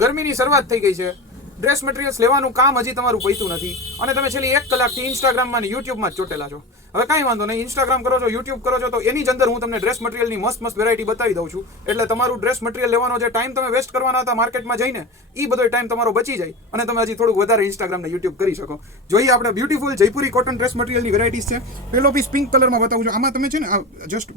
ગરમીની શરૂઆત થઈ ગઈ છે, ડ્રેસ મટીરિયલ્સ લેવાનું કામ હજી તમારું પૈતું નથી અને તમે છેલ્લી 1 કલાકથી ઇન્સ્ટાગ્રામમાં અને યુટ્યુબમાં જ ચોટેલા છો. હવે કાંઈ વાંધો નહીં, ઇન્સ્ટાગ્રામ કરો છો, યુટ્યુબ કરો છો, તો એની જ અંદર હું તમને ડ્રેસ મટીરિયલની મસ્ત વેરાયટી બતાવી દઉં છું. એટલે તમારું ડ્રેસ મટીરિયલ લેવાનો જે ટાઈમ તમે વેસ્ટ કરવાના હતા માર્કેટમાં જઈને, એ બધો ટાઈમ તમારો બચી જાય અને તમે હજી થોડુંક વધારે ઇન્સ્ટાગ્રામ ને યુટ્યુબ કરી શકો. જોઈએ આપણે બ્યુટીફુલ જયપુરી કોટન ડ્રેસ મટીરિયલની વેરાયટીઝ છે. પેલો પીસ પિંક કલરમાં બતાવું છું. આમાં તમે છે ને જસ્ટ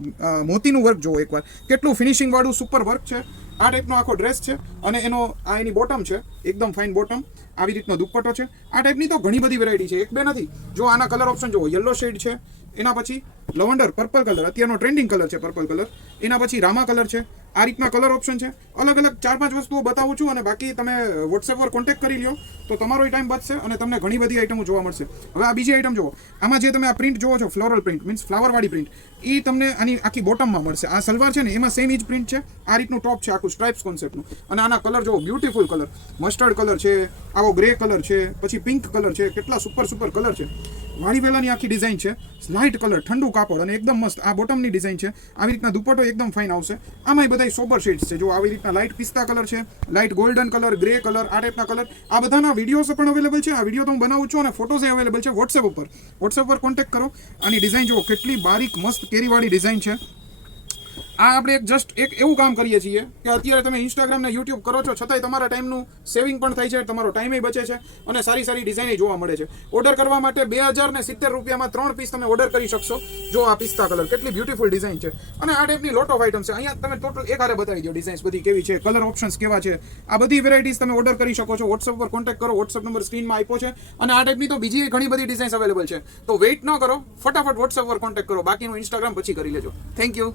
મોતીનું વર્ક જોવો એકવાર, કેટલું ફિનિશિંગ વાળું સુપર વર્ક છે. આ ટાઈપનો આખો ડ્રેસ છે અને એની બોટમ છે, એકદમ ફાઇન બોટમ. આવી રીતનો દુપટ્ટો છે. આ ટાઈપની તો ઘણી બધી વેરાયટી છે, એક બે નથી. જો આના કલર ઓપ્શન જુઓ, યલો શેડ છે, એના પછી લવંડર પર્પલ કલર, અત્યારનો ટ્રેન્ડિંગ કલર છે પર્પલ કલર, એના પછી રામા કલર છે. આ રીતના કલર ઓપ્શન છે. અલગ અલગ 4-5 વસ્તુઓ બતાવું છું અને બાકી તમે વોટ્સએપ પર કોન્ટેક્ટ કરી લ્યો તો તમારો ટાઈમ બચશે અને તમને ઘણી બધી આઈટમો જોવા મળશે. હવે આ બીજી આઈટમ જુઓ, આમાં જે તમે આ પ્રિન્ટ જોવો છો, ફ્લોરલ પ્રિન્ટ મીન્સ ફ્લાવરવાળી પ્રિન્ટ, એ તમને આની આખી બોટમમાં મળશે. આ સલવાર છે ને એમાં સેમ જ પ્રિન્ટ છે. આ રીતનું ટોપ છે આખું સ્ટ્રાઇપ્સ કોન્સેપ્ટનું. અને આના કલર જુઓ, બ્યુટીફુલ કલર, મસ્ટર્ડ કલર છે, આવો ગ્રે કલર છે, પછી પિંક કલર છે, કેટલા સુપર કલર છે. વાળી વેલાની આખી ડિઝાઇન છે, લાઇટ કલર, ઠંડુ કાપડ અને એકદમ મસ્ત. આ બોટમની ડિઝાઇન છે. આવી રીતના દુપટ્ટો એકદમ ફાઇન આવશે. આમાંય બધા સોબર શેડ્સ છે. જો આવી રીતના લાઇટ પિસ્તા કલર છે, light golden colour, grey colour, આ ટાઈપના કલર. આ બધાના વિડીયોઝ પણ અવેલેબલ છે. આ વિડીયો તો હું બનાવું છું અને ફોટોઝ અવેલેબલ છે વોટ્સએપ ઉપર. વોટ્સએપ પર કોન્ટેક્ટ કરો. આની ડિઝાઇન જુઓ, કેટલી બારીક મસ્ત કેરીવાળી ડિઝાઇન છે. આ આપણે એક એવું કામ કરીએ છીએ કે અત્યારે તમે ઇન્સ્ટાગ્રામ ને યુટ્યુબ કરો છો છતાંય તમારા ટાઈમનું સેવિંગ પણ થાય છે, તમારો ટાઈમે બચે છે અને સારી ડિઝાઇન જોવા મળે છે. ઓર્ડર કરવા માટે 2070 રૂપિયામાં 3 પીસ તમે ઓર્ડર કરી શકશો. જો આ પિસ્તા કલર, કેટલી બ્યુટીફુલ ડિઝાઇન છે અને આ ટાઈપની લોટ ઓફ આઇટમ છે. અહીંયા તમે ટોટલ એક હારે બતાવી દો ડિઝાઇન્સ બધી કેવી છે, કલર ઓપ્શન્સ કેવા છે. આ બધી વેરાયટીઝ તમે ઓર્ડર કરી શકો છો. વોટ્સએપ પર કોન્ટેક્ટ કરો, વોટ્સએપ નંબર સ્ક્રીનમાં આપ્યો છે. અને આ ટાઈપની તો બીજી ઘણી બધી ડિઝાઇન્સ અવેલેબલ છે. તો વેઇટ ન કરો, ફટાફટ વોટ્સએપ પર કોન્ટેક્ટ કરો. બાકીનું ઇન્સ્ટાગ્રામ પછી કરી લેજો. Thank you.